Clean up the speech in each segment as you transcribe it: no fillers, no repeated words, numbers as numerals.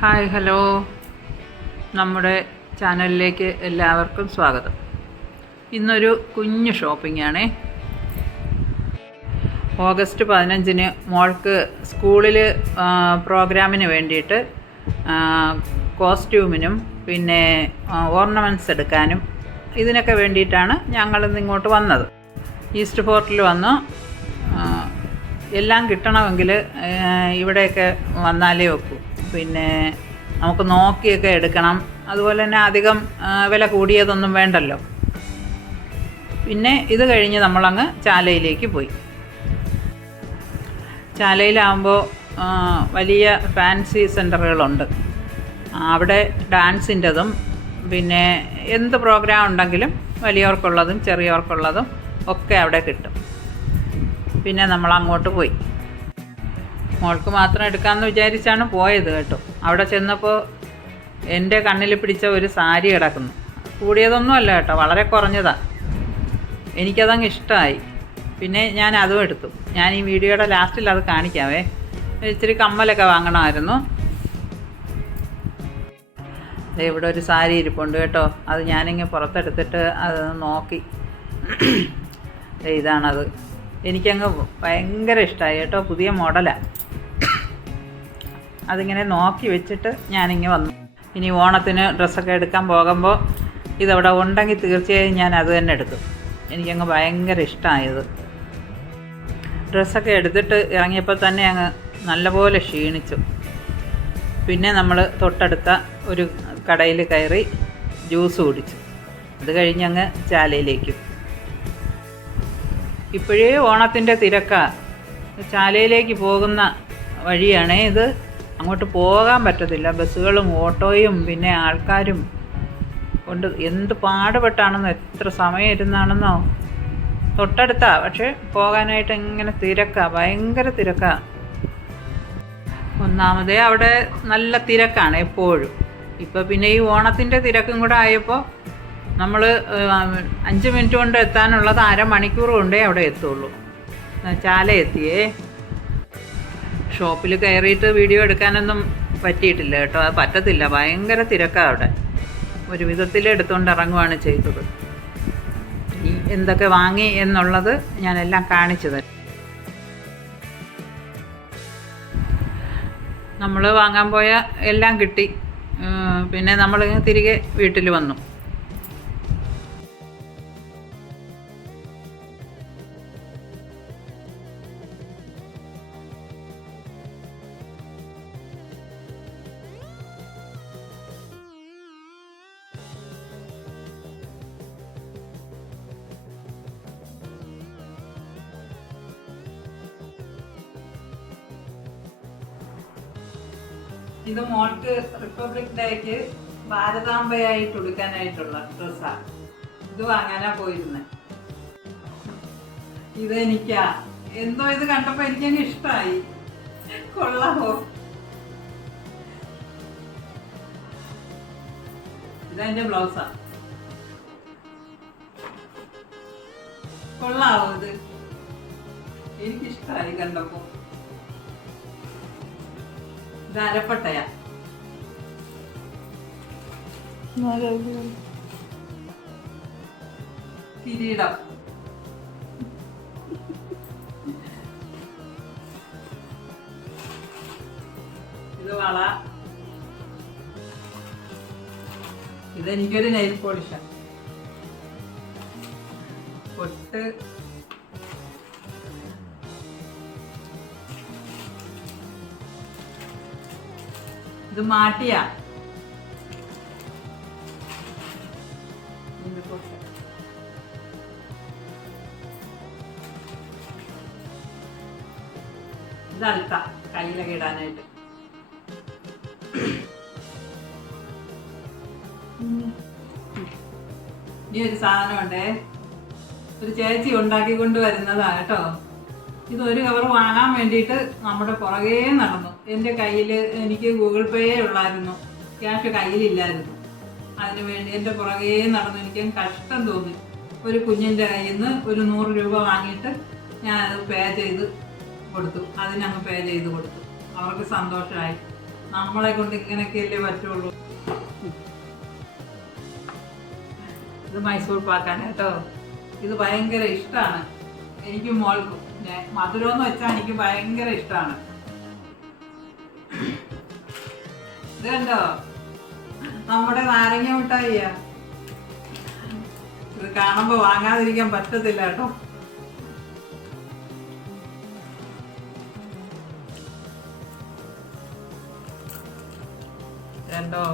Hi hello, നമ്മുടെ ചാനലിലേക്ക് എല്ലാവർക്കും സ്വാഗതം. ഇന്നൊരു കുഞ്ഞു ഷോപ്പിംഗ് ആണേ. ഓഗസ്റ്റ് 15-ന് മോൾക്ക് സ്കൂളിൽ പ്രോഗ്രാമിന് വേണ്ടിയിട്ട് കോസ്റ്റ്യൂമിനും പിന്നെ ഓർണമെൻറ്റ്സ് എടുക്കാനും ഇതിനൊക്കെ വേണ്ടിയിട്ടാണ് ഞങ്ങളിന്ന് ഇങ്ങോട്ട് വന്നത്. ഈസ്റ്റ് ഫോർട്ടിൽ വന്ന് എല്ലാം കിട്ടണമെങ്കിൽ ഇവിടെയൊക്കെ വന്നാലേ ഒക്കൂ. പിന്നെ നമുക്ക് നോക്കിയൊക്കെ എടുക്കണം. അതുപോലെ തന്നെ അധികം വില കൂടിയതൊന്നും വേണ്ടല്ലോ. പിന്നെ ഇത് കഴിഞ്ഞ് നമ്മളങ്ങ് ചാലയിലേക്ക് പോയി. ചാലയിലാകുമ്പോൾ വലിയ ഫാൻസി സെൻ്ററുകളുണ്ട്. അവിടെ ഡാൻസിൻ്റെതും പിന്നെ എന്ത് പ്രോഗ്രാം ഉണ്ടെങ്കിലും വലിയവർക്കുള്ളതും ചെറിയവർക്കുള്ളതും ഒക്കെ അവിടെ കിട്ടും. പിന്നെ നമ്മൾ അങ്ങോട്ട് പോയി. മോൾക്ക് മാത്രം എടുക്കാമെന്ന് വിചാരിച്ചാണ് പോയത് കേട്ടോ. അവിടെ ചെന്നപ്പോൾ എൻ്റെ കണ്ണിൽ പിടിച്ച ഒരു സാരി കിടക്കുന്നു. കൂടിയതൊന്നുമല്ല കേട്ടോ, വളരെ കുറഞ്ഞതാണ്. എനിക്കതങ്ങ് ഇഷ്ടമായി. പിന്നെ ഞാൻ അതും എടുത്തു. ഞാൻ ഈ വീഡിയോയുടെ ലാസ്റ്റിൽ അത് കാണിക്കാവേ. ഇച്ചിരി കമ്മലൊക്കെ വാങ്ങണമായിരുന്നു. ഇവിടെ ഒരു സാരി ഇരിപ്പുണ്ട് കേട്ടോ. അത് ഞാനിങ്ങനെ പുറത്തെടുത്തിട്ട് അത് നോക്കി. ഇതാണത്. എനിക്കങ്ങ് ഭയങ്കര ഇഷ്ടമായി കേട്ടോ. പുതിയ മോഡലാണ്. അതിങ്ങനെ നോക്കി വെച്ചിട്ട് ഞാനിങ്ങനെ വന്നു. ഇനി ഓണത്തിന് ഡ്രസ്സൊക്കെ എടുക്കാൻ പോകുമ്പോൾ ഇതവിടെ ഉണ്ടെങ്കിൽ തീർച്ചയായും ഞാൻ അത് തന്നെ എടുക്കും. എനിക്കങ്ങ് ഭയങ്കര ഇഷ്ടമായത്. ഡ്രസ്സൊക്കെ എടുത്തിട്ട് ഇറങ്ങിയപ്പോൾ തന്നെ അങ്ങ് നല്ലപോലെ ക്ഷീണിച്ചു. പിന്നെ നമ്മൾ തൊട്ടടുത്ത ഒരു കടയിൽ കയറി ജ്യൂസ് കുടിച്ചു. അത് കഴിഞ്ഞങ്ങ് ചാലയിലേക്കും. ഇപ്പോഴേ ഓണത്തിൻ്റെ തിരക്കാണ്. ചാലയിലേക്ക് പോകുന്ന വഴിയാണേ ഇത്. അങ്ങോട്ട് പോകാൻ പറ്റത്തില്ല. ബസ്സുകളും ഓട്ടോയും പിന്നെ ആൾക്കാരും കൊണ്ട് എന്ത് പാടുപെട്ടാണെന്നോ, എത്ര സമയം ഇരുന്നാണെന്നോ. തൊട്ടടുത്താണ്, പക്ഷേ പോകാനായിട്ട് ഇങ്ങനെ തിരക്കാണ്, ഭയങ്കര തിരക്കാണ്. ഒന്നാമതേ അവിടെ നല്ല തിരക്കാണ് എപ്പോഴും. ഇപ്പോൾ പിന്നെ ഈ ഓണത്തിൻ്റെ തിരക്കും കൂടെ ആയപ്പോൾ നമ്മൾ 5 മിനിറ്റ് കൊണ്ട് എത്താനുള്ളത് അരമണിക്കൂർ കൊണ്ടേ അവിടെ എത്തുള്ളൂ. ചാല എത്തിയേ. ഷോപ്പിൽ കയറിയിട്ട് വീഡിയോ എടുക്കാനൊന്നും പറ്റിയിട്ടില്ല കേട്ടോ. അത് പറ്റത്തില്ല, ഭയങ്കര തിരക്കാണ് അവിടെ. ഒരു വിധത്തിൽ എടുത്തുകൊണ്ട് ഇറങ്ങുകയാണ് ചെയ്തത്. ഈ എന്തൊക്കെ വാങ്ങി എന്നുള്ളത് ഞാനെല്ലാം കാണിച്ചു തരാം. നമ്മൾ വാങ്ങാൻ പോയ എല്ലാം കിട്ടി. പിന്നെ നമ്മൾ തിരികെ വീട്ടിൽ വന്നു. ഇത് മോൾക്ക് റിപ്പബ്ലിക് ഡേക്ക് ഭാരതാംബയായിട്ട് ഉടുക്കാനായിട്ടുള്ള ഡ്രസ്സാണ്. ഇത് വാങ്ങാനാ പോയിരുന്നത്. ഇതെനിക്കാ എന്തോ ഇത് കണ്ടപ്പോൾ എനിക്കങ്ങ് ഇഷ്ടമായി. കൊള്ളാമോ? ഇതെന്റെ ബ്ലൗസാ. കൊള്ളാവോ? ഇത് എനിക്കിഷ്ടമായി കണ്ടപ്പോൾ. ഇത് അരപ്പട്ടയാ. കിരീടം. ഇത് വള. ഇതെനിക്കൊരു നെയിൽ പോളിഷാ. പൊട്ട്. ഇത് മാട്ടിയാ. ഇത് അൽത്ത കയ്യിലൊക്കെ ഇടാനായിട്ട്. ഈ ഒരു സാധനമുണ്ടേ, ഒരു ചേച്ചി ഉണ്ടാക്കിക്കൊണ്ട് വരുന്നതാ കേട്ടോ. ഇതൊരു കവർ വാങ്ങാൻ വേണ്ടിയിട്ട് നമ്മുടെ പുറകേ നടന്നു. എൻ്റെ കയ്യിൽ എനിക്ക് ഗൂഗിൾ പേയേ ഉള്ളായിരുന്നു, ക്യാഷ് കയ്യിലില്ലായിരുന്നു. അതിന് വേണ്ടി എൻ്റെ പുറകേ നടന്നു. എനിക്ക് കഷ്ടം തോന്നി. ഒരു കുഞ്ഞിൻ്റെ കയ്യിൽ നിന്ന് ഒരു 100 രൂപ വാങ്ങിയിട്ട് ഞാനത് പേ ചെയ്ത് കൊടുത്തു, അതിനങ്ങ് പേ ചെയ്ത് കൊടുത്തു. അവർക്ക് സന്തോഷമായി. നമ്മളെ കൊണ്ട് ഇങ്ങനെയൊക്കെയല്ലേ പറ്റുള്ളൂ. ഇത് മൈസൂർ പാക്കാണ് കേട്ടോ. ഇത് ഭയങ്കര ഇഷ്ടമാണ് എനിക്കും മോൾക്കും. മധുരം എന്ന് വെച്ചാൽ എനിക്ക് ഭയങ്കര ഇഷ്ടമാണ്. ഇത് കണ്ടോ, നമ്മുടെ നാരങ്ങ മിഠായിയാ. ഇത് കാണുമ്പോൾ വാങ്ങാതിരിക്കാൻ പറ്റത്തില്ല കേട്ടോ. കണ്ടോ,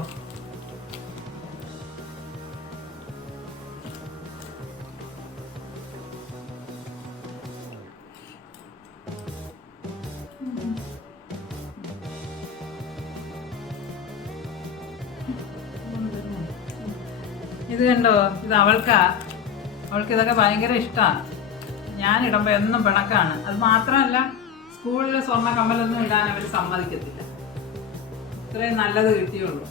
ഇത് കണ്ടോ, ഇത് അവൾക്ക് ഇതൊക്കെ ഭയങ്കര ഇഷ്ടമാണ്. ഞാനിടുമ്പോൾ എന്നും പിണക്കാണ്. അത് മാത്രമല്ല, സ്കൂളിൽ സ്വർണ്ണ കമ്മലൊന്നും ഇടാൻ അവർ സമ്മതിക്കത്തില്ല. ഇത്രയും നല്ലത് കിട്ടിയുള്ളൂ.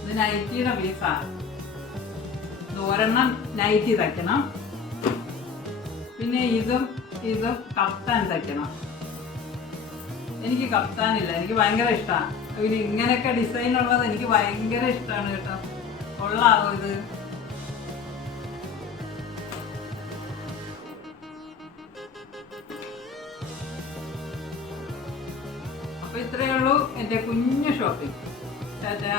ഇത് നൈറ്റിയുടെ പീസാണ്. ഇത് ഒരെണ്ണം നൈറ്റി തയ്ക്കണം, പിന്നെ ഇതും കഫ്താൻ തയ്ക്കണം. എനിക്ക് കഫ്താനില്ല, എനിക്ക് ഭയങ്കര ഇഷ്ടമാണ്. പിന്നെ ഇങ്ങനെയൊക്കെ ഡിസൈൻ ഉള്ളത് എനിക്ക് ഭയങ്കര ഇഷ്ടമാണ് കേട്ടോ. കൊള്ളാവോ ഇത്? അപ്പോൾ ഇത്രയേ ഉള്ളൂ എൻ്റെ കുഞ്ഞു ഷോപ്പിംഗ്. ടാറ്റാ.